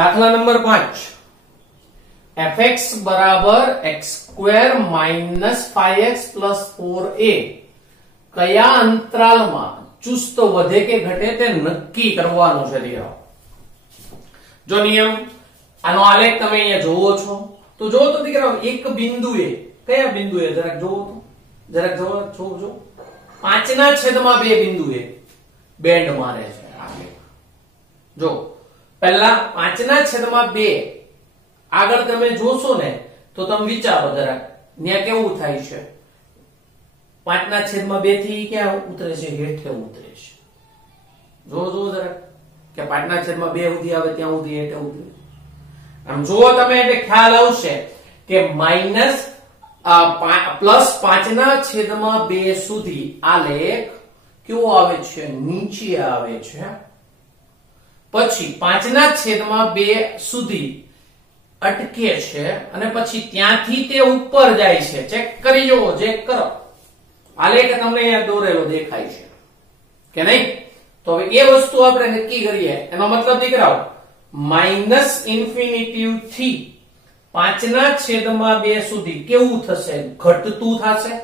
દાખલા number 5 fx બરાબર x² minus 5x plus 4a કયા અંતરાલમાં ચુસ્ત વધે કે ઘટે તે નક્કી કરવાનું છે દીકરાઓ. જો નિયમ આનો આલેખ તમે અહીંયા જોવો છો તો જો તો દીકરાઓ એક બિંદુએ કયા બિંદુએ જરાક જોવો તો જરાક જોવો 5/2 બિંદુએ બેન્ડ મારે છે આલેખ. જો પહેલા 5/2 આગળ તમે જોશો ને તો તમે વિચારો જરાક ત્યાં કેવું થાય છે. 5/2 થી ક્યાં ઉતરે છે? હેઠે ઉતરે છે. જો જરાક કે 5/2 સુધી આવે ત્યાં સુધી હેઠે ઉતરે. આમ જો તમે એટલે ખ્યાલ આવશે કે માઈનસ પ્લસ 5/2 સુધી આલેખ કેવો આવે છે? નીચે આવે છે. પછી 5/2 સુધી અટકે છે અને પછી ત્યાંથી તે ઉપર જાય છે. ચેક કરી જુઓ, ચેક કરો. આલેખ તમને અહીંયા દોરેલો દેખાય છે કે નહીં? તો હવે એ વસ્તુ આપણે નક્કી કરીએ. એનો મતલબ દીકરાઓ માઇનસ ઇન્ફિનિટી થી 5/2 સુધી કેવું થશે? ઘટતું થશે.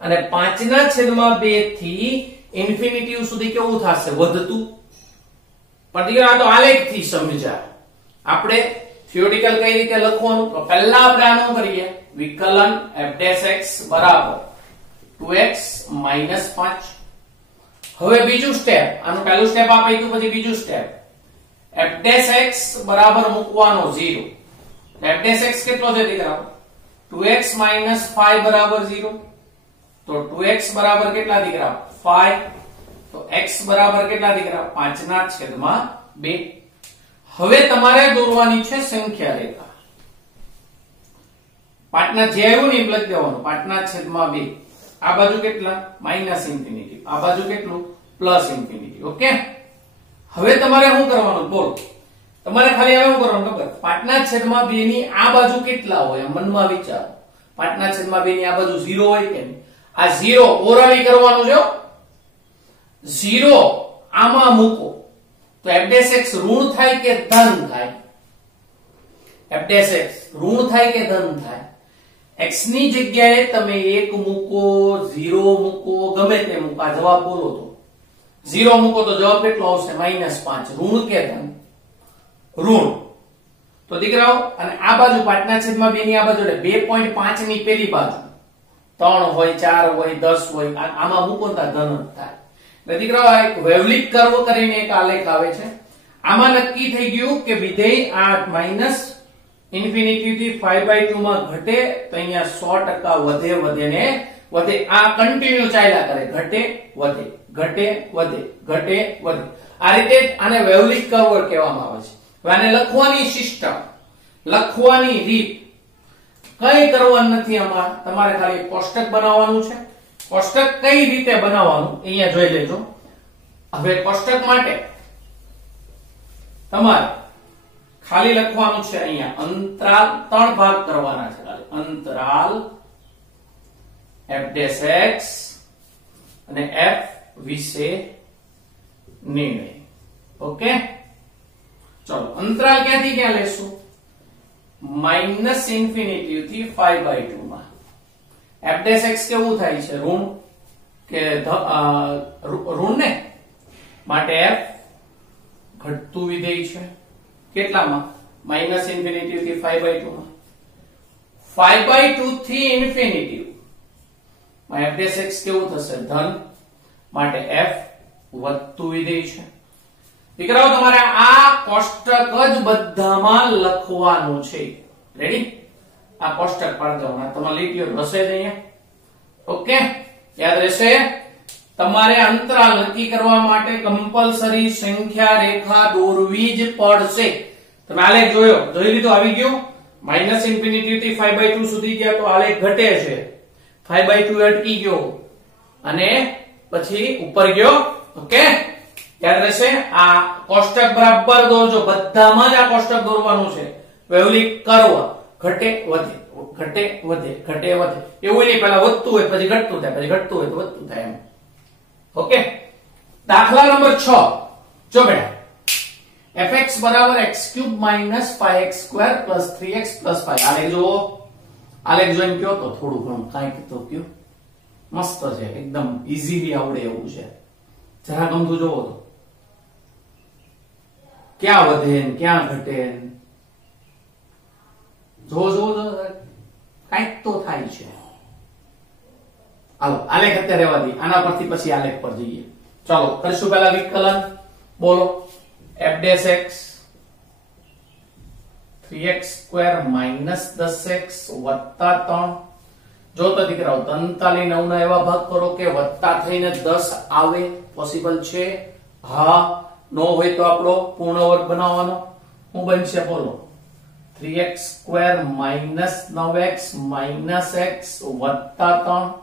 અને 5/2 થી ઇન્ફિનિટી સુધી કેવું થશે? વધતું. પણ દીકરા તો આલેખ થી સમજાય. આપણે થિયોરિટિકલ કઈ રીતે લખવાનું? તો પહેલા આપણે આનું કરીએ. વિકલન f' બરાબર 2x માઇનસ 5. હવે બીજું સ્ટેપ. આનું પહેલું સ્ટેપ આપ્યું હતું, પછી બીજું સ્ટેપ f' બરાબર મૂકવાનો 0. f' કેટલો છે દીકરાઓ? 2x માઇનસ 5 બરાબર 0. તો 2x બરાબર કેટલા દીકરા? 5. તો x બરાબર કેટલા દીકરા? 5/2. હવે તમારે દોરવાની છે સંખ્યા રેખા. 5 જે આવ્યું ને એમ લખી દેવાનું. 5/2. આ બાજુ કેટલા? Minus infinity. આ બાજુ કેટલું? Plus infinity. ઓકે. હવે તમારે શું કરવાનું? બોલો. તમારે ખાલી હવે શું કરવાનું ખબર? 5/2 ની આ બાજુ કેટલા હોય? મનમાં વિચારો. 5/2 ની આ બાજુ 0 હોય કે નહીં? આ 0 ઓરાળી કરવાનું છે. 0 આમાં મૂકો તો f' ઋણ થાય કે ધન થાય? f' ઋણ થાય કે ધન થાય? x ની જગ્યાએ તમે 1 મૂકો, 0 મૂકો, ગમે તે મૂકો. આ જવાબ બોલો તો 0 મૂકો તો જવાબ કેટલો આવશે? -5. ઋણ કે ધન? ઋણ. તો દીકરાઓ અને આ બાજુ 5/2 ની આ બાજુ એટલે 2.5 ની પેલી બાજુ 3 હોય, 4 હોય, 10 હોય, આમાં મૂકો તો ધન જ થાય. એટલે દીકરાઓ એક વેવલિક કર્વ કરીને એક આલેખ આવે છે. આમાં નક્કી થઈ ગયું કે વિધેય આ માઈનસ ઇન્ફિનિટી થી 5/2 માં ઘટે તો અહીંયા 100% વધે. આ કન્ટિન્યુ ચાલ્યા કરે. ઘટે વધે, ઘટે વધે, ઘટે વધે. આ રીતે આને વેવલિક કર્વ કહેવામાં આવે છે. હવે આને લખવાની સિસ્ટમ, લખવાની રીત કઈ કરવાનું નથી. આમાં તમારે ખાલી કોષ્ટક બનાવવાનું છે. કોષ્ટક કઈ રીતે બનાવવાનું અહીંયા જોઈ લેજો. હવે કોષ્ટક માટે તમારે ખાલી લખવાનું છે અહીંયા અંતરાલ 3 ભાગ કરવાના છે. ખાલી અંતરાલ f' અને f વિશે નિર્ણય. ઓકે. ચલો અંતરાલ ક્યાંથી ક્યાં લેશું? માઇનસ ઇન્ફિનિટી થી 5/2 માં f' કેવું થાય છે? ઋણ કે ઋણ ને માટે f ઘટતું વિધેય છે. કેટલામાં? માઇનસ ઇન્ફિનિટી થી 5/2 માં. 5/2 થી ઇન્ફિનિટી માં f' કેવું થશે? ધન. માટે f વધતું વિધેય છે. દીકરાઓ તમારે આ કોષ્ટક જ બધામાં લખવાનું છે. રેડી? આ કોષ્ટક પાડી દેવાના. તમારે લીટીઓ હશે જ અહીંયા. ઓકે. યાદ રહેશે. તમારે અંતરાલ નક્કી કરવા માટે કમ્પલસરી સંખ્યા રેખા દોરવી જ પડશે. તમે આલેખ જોઈ લીધો, આવી ગયો. માઇનસ ઇન્ફિનિટી થી 5/2 સુધી ગયા તો આલેખ ઘટે છે. 5/2 અટકી ગયો અને પછી ઉપર ગયો. ઓકે. યાદ રહેશે. આ કોષ્ટક બરાબર દોરજો. બધામાં જ આ કોષ્ટક દોરવાનું છે. વેવલિક કર્વ ઘટે વધે, ઘટે વધે, ઘટે વધે. એવું નહીં પહેલા વધતું હોય પછી ઘટતું થાય, પછી ઘટતું હોય તો વધતું થાય એમ. ઓકે. દાખલા નંબર 6 જો બેટા fx બરાબર x³ minus 5x² plus 3x plus 5 આલેખ જોવો, આલેખ જોઈને કયો તો થોડું ઘણું કાંઈક તો કયો, મસ્ત છે એકદમ ઈઝીલી આવડે એવું છે, જરા ગમતું જોવો તો ક્યાં વધે ને ક્યાં ઘટે, જો કાંઈક તો થાય છે। હાલો આલેખ અત્યારે રહેવા દઈએ, આના પરથી પછી આલેખ પર જઈએ। ચાલો કરીશું પહેલા વિકલન, બોલો f' 3x² માઇનસ 10x વત્તા 3। જો તો દીકરાઓ 43 9 ના એવા ભાગ કરો કે વત્તા થઈને 10 આવે, પોસિબલ છે? હા, નો હોય તો આપણો પૂર્ણ વર્ગ બનાવવાનો। શું બનશે બોલો? 3x² minus 9x minus x વત્તા 3।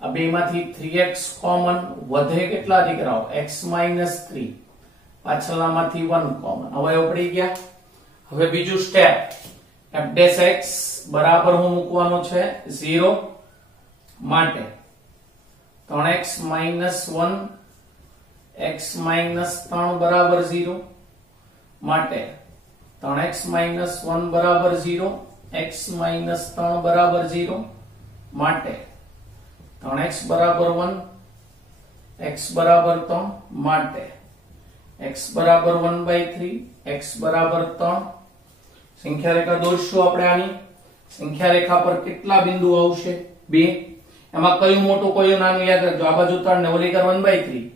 આ બેમાંથી 3x કોમન, વધે કેટલા દીકરાઓ? x માઇનસ 3, પાછળનામાંથી 1 કોમન, હવે પડી ગયા। હવે બીજું સ્ટેપ, f' બરાબર હું મૂકવાનો છે 0 માટે 3x માઇનસ 1 x માઇનસ 3 બરાબર 0 માટે 3x માઇનસ 1 બરાબર 0 x માઇનસ 3 બરાબર 0 માટે 3x બરાબર 1 x બરાબર 3 માટે x બરાબર 1/3 x બરાબર 3। સંખ્યા રેખા દોરશું આપણે આની। સંખ્યા રેખા પર કેટલા બિંદુ આવશે? 2। એમાં કયું મોટું કયું નાનું યાદ રાખજો। આ બાજુ 3 ને ઓલી કર 1/3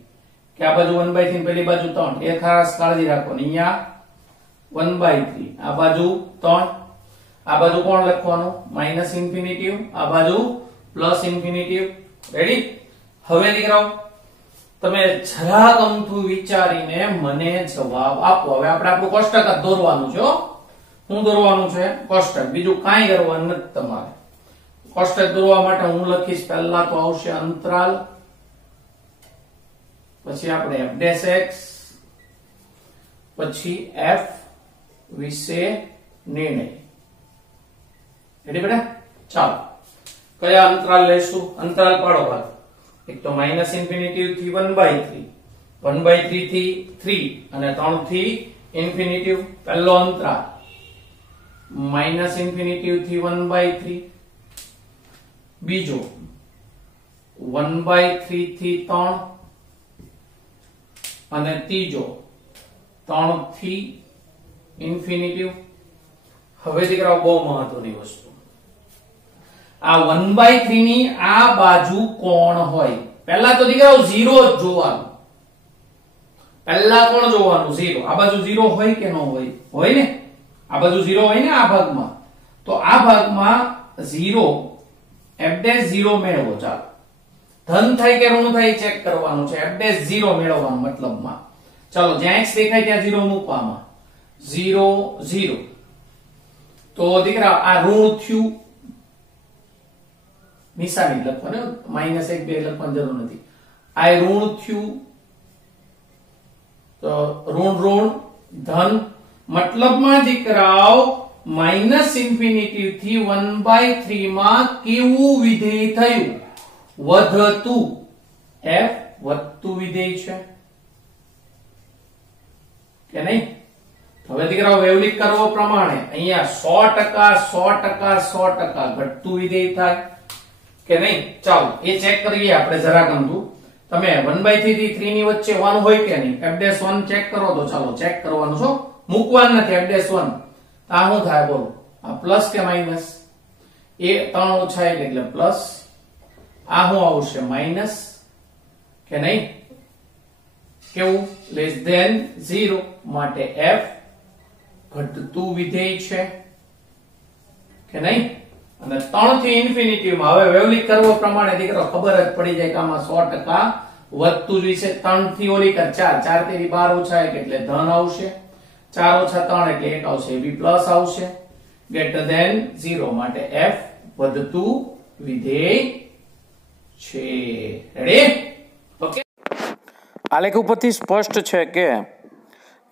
કે આ બાજુ 1/3 ને પેલી બાજુ 3, એ ખાસ કાળજી રાખવાની। અહીંયા 1/3, આ બાજુ 3, આ બાજુ કોણ લખવાનું? માઈનસ ઇન્ફિનિટિવ, આ બાજુ પ્લસ ઇન્ફિનિટિવ। રેડી? હવે દીકરાઓ તમે જરા ગમતું વિચારીને મને જવાબ આપો। હવે આપણે આપણું કોષ્ટક જ દોરવાનું છે। શું દોરવાનું છે? કોષ્ટક, બીજું કાંઈ કરવાનું નથી તમારે। કોષ્ટક દોરવા માટે હું લખીશ, પહેલા તો આવશે અંતરાલ, પછી આપણે f', પછી f વિશે નિર્ણય। રેડી બેટા? ચાલો કયા અંતરાલ લેશું? અંતરાલ પાડો ભાગ। એક તો માઈનસ ઇન્ફિનિટિવ થી 1/3, 1/3 થી 3 અને 3 થી ઇન્ફિનિટિવ। પહેલો અંતરાલ માઈનસ ઇન્ફિનિટિવ થી 1/3, બીજો 1/3 થી 3 અને ત્રીજો 3 થી ઇન્ફિનિટિવ। હવે દીકરાઓ બહુ મહત્વની વસ્તુ, આ 1/3 ની આ બાજુ કોણ હોય? પહેલા તો દીકરાઓ 0 જ જોવાનું, પહેલા કોણ જોવાનું? 0। આ બાજુ 0 હોય કે ન હોય? હોય ને, આ બાજુ 0 હોય ને આ ભાગમાં, તો આ ભાગમાં 0 f'0 મેળવો। ચાલો ધન થાય કે ઋણ થાય ચેક કરવાનું છે, f'0 મેળવવાનો મતલબમાં। ચાલો જ્યાં x દેખાય ત્યાં 0 મૂકવામાં, 0 0। તો દીકરા આ ઋણ થયું, નિશાની લખવાનું, -1 2 લખવાની જરૂર નથી। આ ઋણ થયું તો ઋણ ઋણ ધન, મતલબમાં દીકરાઓ માઈનસ ઇન્ફિનિટિવ થી 1/3 માં કેવું વિધેય થયું? વધતું। f વધતું વિધેય છે કે નહીં? હવે દીકરાઓ વેવલિક કરવો પ્રમાણે અહીંયા 100% ઘટતું વિધેય થાય કે નહીં? ચાલો એ ચેક કરીએ આપણે જરા ગમતું। તમે 1/3 થી 3 ની વચ્ચે 1 હોય કે નહીં? f'1 ચેક કરો તો ચાલો ચેક કરવાનું છો, મૂકવાનું નથી f'1। આ શું થાય બોલો? આ પ્લસ કે માઈનસ? એ 3 ઓછા 1 એટલે પ્લસ, આ શું આવશે? માઈનસ કે નહીં? કેવું? લેસ ધેન 0 માટે f ઘટતું વિધેય છે કે નહીં? અને 3 થી ઇન્ફિનિટિવ માં હવે વેવલિક કરવો પ્રમાણે દીકરો ખબર જ પડી જાય કે આમાં 100% વધતું જ છે। 3 થી ઓલી કર 4, 4 થી 12 ઓછા 1 એટલે ધન આવશે, 4 ઓછા 3 એટલે 1 આવશે, એ બી પ્લસ આવશે, ગ્રેટર ધેન 0 માટે f વધતું વિધેય છે। રેડી? ઓકે, આલેખ ઉપરથી સ્પષ્ટ છે કે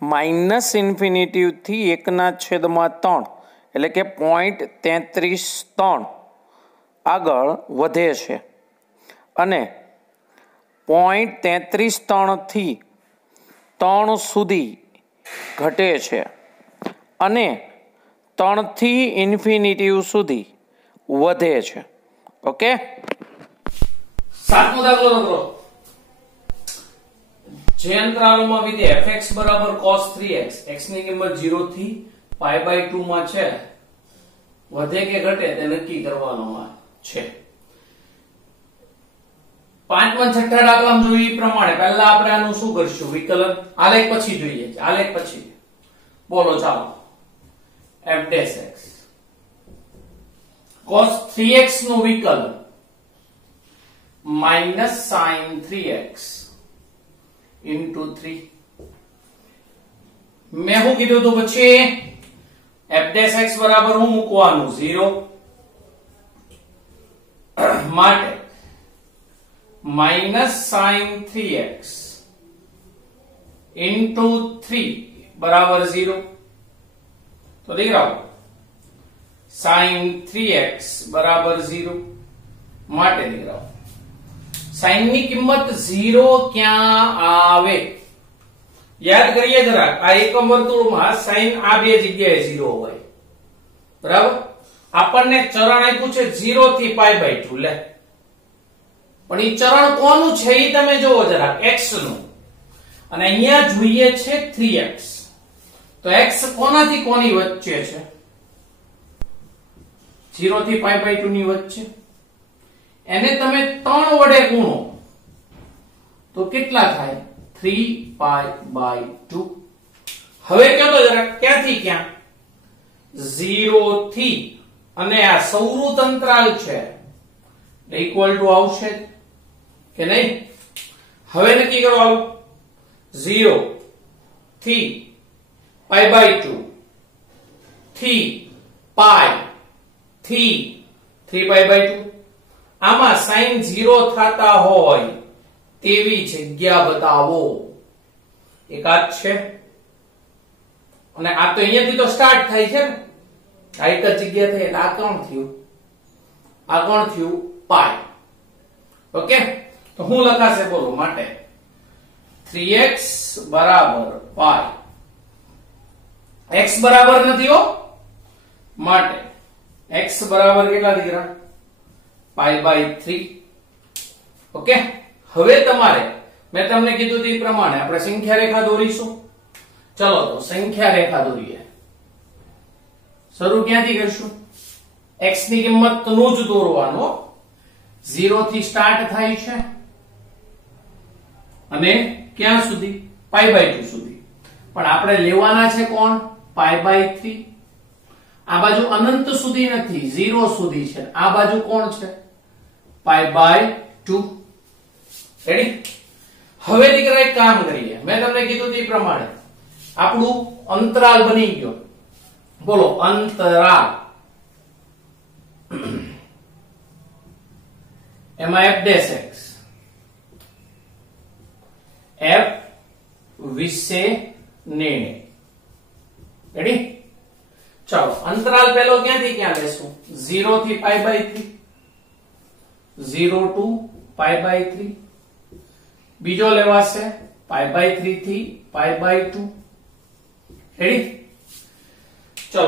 માઈનસ ઇન્ફિનિટિવ થી 1/3 એટલે કે 0.33 આગળ વધે છે અને 0.33 થી 3 સુધી ઘટે છે અને 3 થી ઇન્ફિનિટી સુધી વધે છે. ઓકે, સાતમો દાખલો લખો. જે અંતરાલોમાં વિધેય fx બરાબર cos 3x x ની કિંમત 0 થી π/2 માં છે વધે કે ઘટે તે નક્કી કરવાનો છે. પાંચમા છઠ્ઠા દાખલામાં જોઈએ પ્રમાણે પહેલા આપણે આનું શું કરશું? વિકલન. આલેખ પછી જોઈએ. આલેખ પછી બોલો ચાલો. f' cos 3x નું વિકલન minus sin 3x into 3. મેં શું કીધું તો પછી f' બરાબર હું મૂકવાનું 0 માટે minus sin 3x into 3 બરાબર 0. તો દીકરાઓ sin 3x બરાબર 0 માટે દીકરાઓ sin ની કિંમત 0 ક્યાં આવે? યાદ કરીએ જરાક. આ એકમ વર્તુળમાં sin આ બે જગ્યાએ 0 હોય. બરાબર? આપણને ચરણ આપ્યું છે 0 થી π/2. લે, પણ ઈ ચરણ કોનું છે ઈ તમે જોવો જરાક, x નું. અને અહીંયા જોઈએ છે 3x. તો x કોનાથી કોની વચ્ચે છે? 0 થી π/2 ની વચ્ચે. એને તમે 3 વડે ગુણો તો કેટલા થાય? 3π/2. હવે કહો તો જરા ક્યાંથી ક્યાં? 0 થી, અને આ સૌરુત અંતરાલ છે ઇક્વલ ટુ આવશે કે નહીં? હવે નક્કી કરો. આવો 0 થી π/2 થી π થી 3π/2. આમાં sin 0 થતા હોય તેવી જગ્યા બતાવો. એકાદ છે, અને આ તો અહીંયાથી તો સ્ટાર્ટ થાય છે ને, આ એક જ જગ્યા થઈ. એટલે આ કોણ થયું? આ કોણ થયું? π. ઓકે, તો હું લખાશે બોલો માટે 3x બરાબર π. x બરાબર નથી હો, માટે x બરાબર કેટલા દીકરા? π/3. ઓકે, હવે તમારે મેં તમને કીધું તે પ્રમાણે આપણે સંખ્યા રેખા દોરીશું. ચલો તો સંખ્યા રેખા દોરીએ. શરૂ ક્યાંથી કરશું? x ની કિંમત નું જ દોરવાનું. 0 થી સ્ટાર્ટ થાય છે અને ક્યાં સુધી? π/2 સુધી. પણ આપણે લેવાના છે કોણ? π/3. આ બાજુ અનંત સુધી નથી, 0 સુધી છે. આ બાજુ કોણ છે? π/2. રેડી? હવે દીકરા એક કામ કરીએ. મેં તમને કીધું તે પ્રમાણે આપણું અંતરાલ બની ગયો. બોલો અંતરાલ. એમાં f'. f વિશે નિર્ણય. રેડી? ચાલો અંતરાલ પેલો ક્યાંથી ક્યાં લેશું? 0 થી π/3. 0 to π/3. બીજો લેવાશે π/3 થી π/2. રેડી? ચલો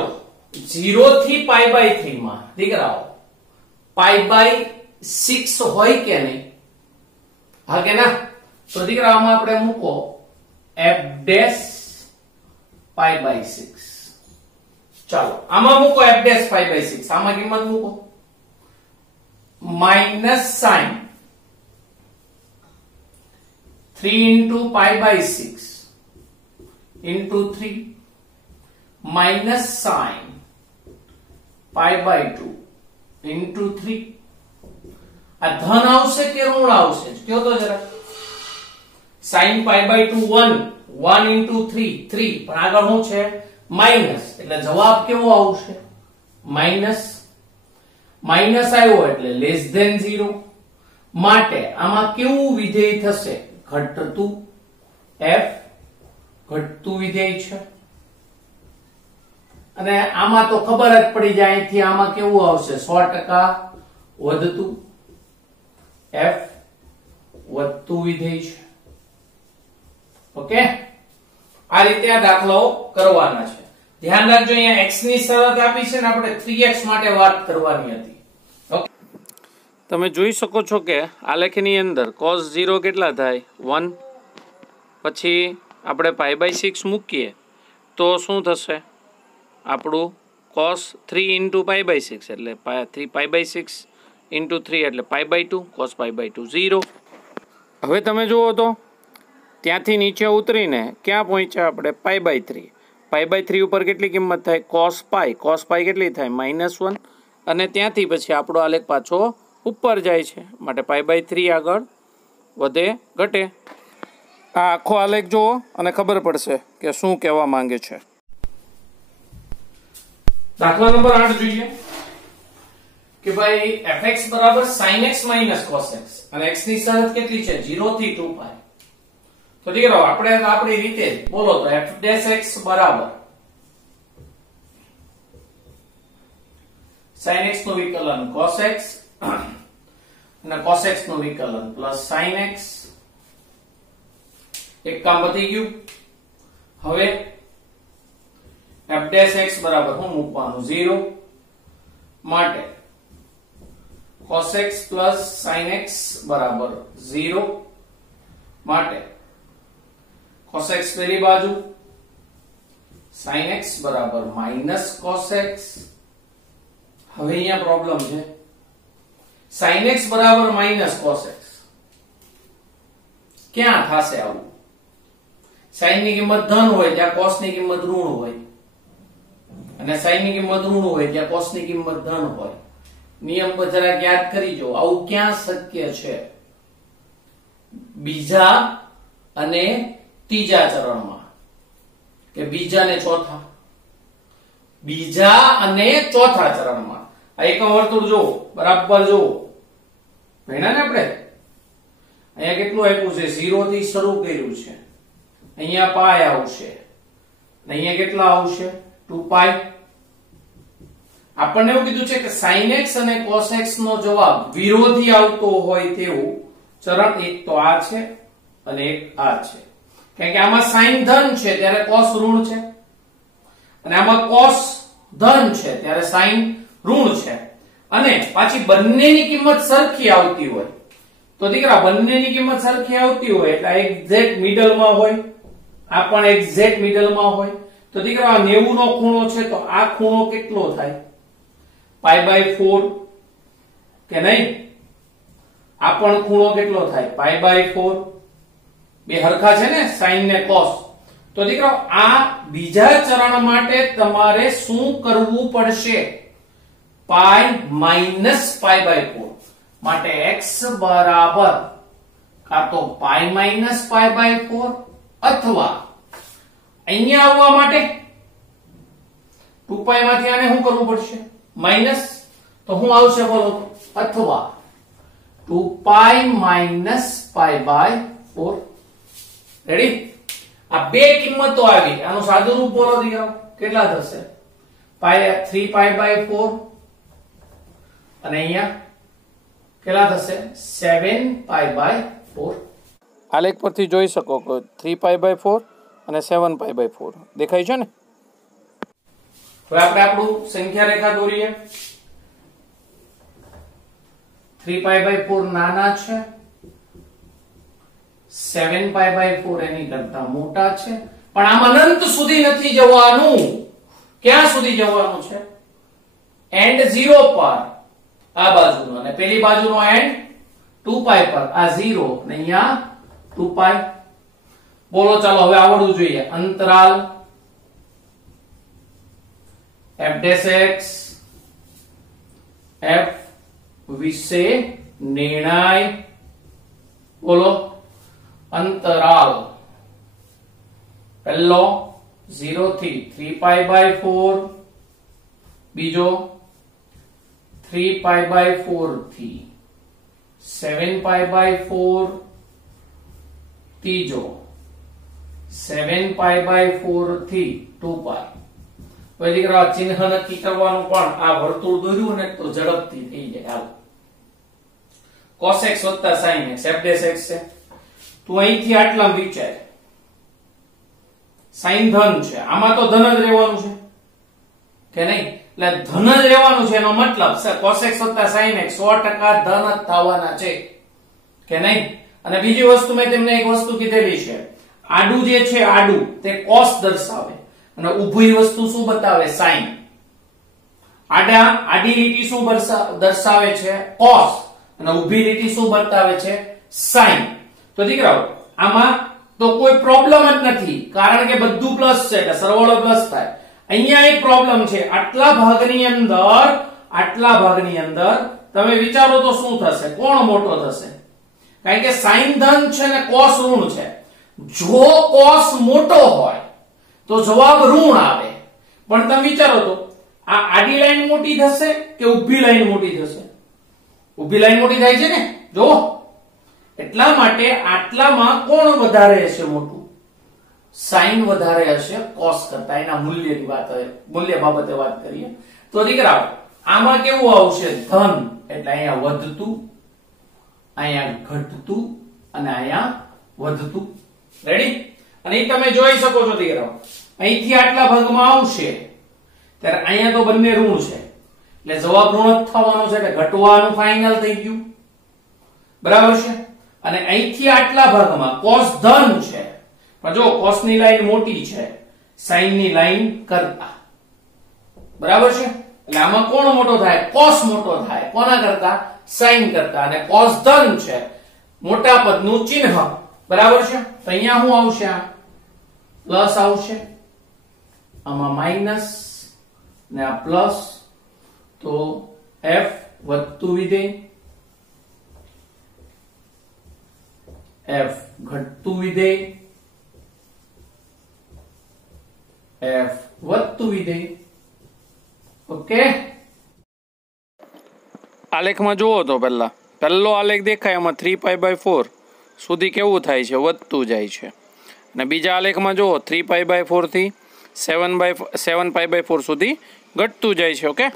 0 થી π/3 માં દીકરાઓ π/6 હોય કે નહીં? હા કે ના? તો દીકરા આમાં આપણે મૂકો f' π/6. ચાલો આમાં મૂકો f' π/6. આમાં કિંમત મૂકો minus sin 3 into π/6 into 3 minus sin π/2 into 3. આ ધન આવશે કે ઋણ આવશે? કયો તો જરા. sin π/2 1 into 3 3, પણ આગળ શું છે? માઇનસ. એટલે જવાબ કેવો આવશે? માઇનસ. માઇનસ આવ્યો એટલે લેસ ધેન 0. માટે આમાં કેવું વિધેય થશે? ઘટતું. f ઘટતું વિધેય છે. અને આમાં તો ખબર જ પડી જાય અહીંથી આમાં કેવું આવશે? 100% વધતું. f વધતું વિધેય છે. ઓકે, આ રીતે આ દાખલાઓ કરવાના છે. ધ્યાન રાખજો અહીંયા x ની શરત આપી છે ને આપણે 3x માટે વાત કરવાની હતી. તમે જોઈ શકો છો કે આલેખની અંદર cos 0 કેટલા થાય 1, પછી આપણે π/6 મૂકીએ તો શું થશે આપણું cos 3 * π/6 એટલે 3 π/6 * 3 એટલે π/2 cos π/2 0. હવે તમે જુઓ તો ત્યાંથી નીચે ઉતરીને ક્યાં પહોંચ્યા આપણે π/3. π/3 ઉપર કેટલી કિંમત થાય cos π કેટલી થાય -1 અને ત્યાંથી પછી આપણો આલેખ પાછો ઉપર જાય છે માટે π/3 આગળ વધે ઘટે. આ આખો આલેખ જુઓ અને ખબર પડશે કે શું કહેવા માંગે છે. દાખલા નંબર 8 જોઈએ કે ભાઈ fx બરાબર sin x - cos x અને x ની શરત કેટલી છે 0 થી 2π. તો દીકરો આપણે આપણી રીતે બોલો તો f' બરાબર sin x નું વિકલન cos x અને cos x નું વિકલન પ્લસ sin x. એક કામ પતી ગયું. હવે f' બરાબર હું મૂકવાનું 0 માટે cos x plus sin x બરાબર 0 માટે cos x પેલી બાજુ sin x બરાબર minus cos x. હવે અહીંયા પ્રોબ્લેમ છે sin x બરાબર minus cos x ક્યાં થશે આવું? sin ની કિંમત ધન હોય ત્યાં cos ની કિંમત ઋણ હોય અને sin ની કિંમત ઋણ હોય ત્યાં cos ની કિંમત ધન હોય. નિયમ જરા યાદ કરી જો આવું ક્યાં શક્ય છે? બીજા અને ત્રીજા ચરણમાં કે બીજા અને ચોથા? બીજા અને ચોથા ચરણમાં. આ એકમ વર્તુળ જો બરાબર જો ભણ્યા ને આપણે. અહીંયા કેટલું આપ્યું છે 0 થી શરૂ કર્યું છે. અહીંયા પાય આવશે અને અહીંયા કેટલા આવશે 2π. આપણને એવું કીધું છે કે sin x અને cos x નો જવાબ વિરોધી આવતો હોય તેવું ચરણ એક તો આ છે અને એક આ છે. કારણ કે આમાં sin ધન છે ત્યારે cos ઋણ છે અને આમાં cos ધન છે ત્યારે sin ઋણ છે અને પાછી બંનેની કિંમત સરખી આવતી હોય તો દીકરા બંનેની કિંમત સરખી આવતી હોય એટલે એક્ઝેક્ટ મિડલમાં હોય. આ પણ એક્ઝેક્ટ મિડલમાં હોય તો દીકરા 90 નો ખૂણો છે તો આ ખૂણો કેટલો થાય π/4 કે નહીં? આ પણ ખૂણો કેટલો થાય π/4. બે હરખા છે ને sin ને cos. તો દીકરા આ બીજા ચરણ માટે તમારે શું કરવું પડશે? π - π/4 માટે x બરાબર કાં તો π - π/4 અથવા અહીંયા આવવા માટે 2π માંથી આને શું કરવું પડશે માઈનસ. તો શું આવશે બોલો? અથવા 2π - π/4. રેડી? આ બે કિંમતો આવી. આનું સાદું રૂપ બોલો દીકરાઓ કેટલા થશે? 3π/4 અને અહીંયા કેટલા થશે 7π/4. આલેખ પરથી જોઈ શકો કે 3π/4 અને 7π/4 દેખાય છે ને. હવે આપણે આપણું સંખ્યા રેખા દોરીએ. 3π/4 નાના છે, 7π/4 એની કરતા મોટા છે, પણ આમ અનંત સુધી નથી જવાનું. ક્યાં સુધી જવાનું છે? એન્ડ 0 પર આ બાજુનો અને પેલી બાજુનો એન્ડ 2π પર. આ 0 અને અહીંયા 2π. બોલો ચાલો હવે આવડવું જોઈએ. અંતરાલ f' f વિશે નિર્ણય. બોલો અંતરાલ પહેલો 0 થી 3π/4, બીજો 3π/4 થી 7π/4, ત્રીજો 7π/4 થી 2π. હવે દીકરા ચિહ્ન નક્કી કરવાનું પણ આ વર્તુળ દોર્યું ને તો ઝડપથી થઈ જાય. હાલો cos x + sin x f' છે. તું અહીંથી આટલા વિચાર સાઈન ધન છે, આમાં તો ધન જ રહેવાનું છે કે નહીં, એટલે ધન જ રહેવાનું છે. એનો મતલબ cos x વત્તા sin x 100% ધન જ થવાના છે કે નહીં. અને બીજી વસ્તુ મેં તમને એક વસ્તુ કીધેલી છે, આડું જે છે આડું તે cos દર્શાવે અને ઊભી વસ્તુ શું બતાવે, sin. આડી લીટી શું દર્શાવે છે, cos, અને ઊભી લીટી શું બતાવે છે, sin. તો દીકરાઓ આમાં તો કોઈ પ્રોબ્લેમ જ નથી, કારણ કે બધું પ્લસ છે એટલે સરવાળો પ્લસ થાય. અહીંયા એક પ્રોબ્લેમ છે, આટલા ભાગની અંદર તમે વિચારો તો શું થશે, કોણ મોટો થશે? કારણ કે sin ધન છે ને cos ઋણ છે. જો cos મોટો હોય તો જવાબ ઋણ આવે, પણ તમે વિચારો તો આ આડી લાઈન મોટી થશે કે ઊભી લાઈન મોટી થશે? ઊભી લાઈન મોટી થાય છે ને, જો. એટલા માટે આટલામાં કોણ વધારે હશે મોટું? sin વધારે હશે cos કરતા. એના મૂલ્ય બાબતે વાત કરીએ તો દીકરાઓ આમાં કેવું આવશે, ધન, એટલે અહીંયા વધતું, અહીંયા ઘટતું અને અહીંયા વધતું. રેડી? અને એ તમે જોઈ શકો છો દીકરાઓ, અહીંથી આટલા ભાગમાં આવશે ત્યારે અહીંયા તો બંને ઋણ છે એટલે જવાબ ઋણ જ થવાનો છે, એટલે ઘટવાનું ફાઇનલ થઈ ગયું. બરાબર છે? અને અહીંથી આટલા ભાગમાં cos ધન છે, પણ જો cos ની લાઈન મોટી છે sin ની લાઈન કરતા. બરાબર છે? એટલે આમાં કોણ મોટો થાય? cos મોટો થાય. કોના કરતા? sin કરતા. અને cos ધન છે, મોટા પદનું ચિહ્ન. બરાબર છે? તો અહીંયા શું આવશે? આ પ્લસ આવશે, આમાં માઈનસ ને આ પ્લસ. તો f વધતું વિધેય, f ઘટતું વિધેય, f વધતું વિધેય. ઓકે, આલેખમાં જુઓ તો પહેલો આલેખ દેખાય, એમાં 3π/4 સુધી કેવું થાય છે, વધતું જાય છે. અને બીજા આલેખમાં જુઓ 3π/4 થી 7π/4 સુધી ઘટતું જાય છે. ઓકે.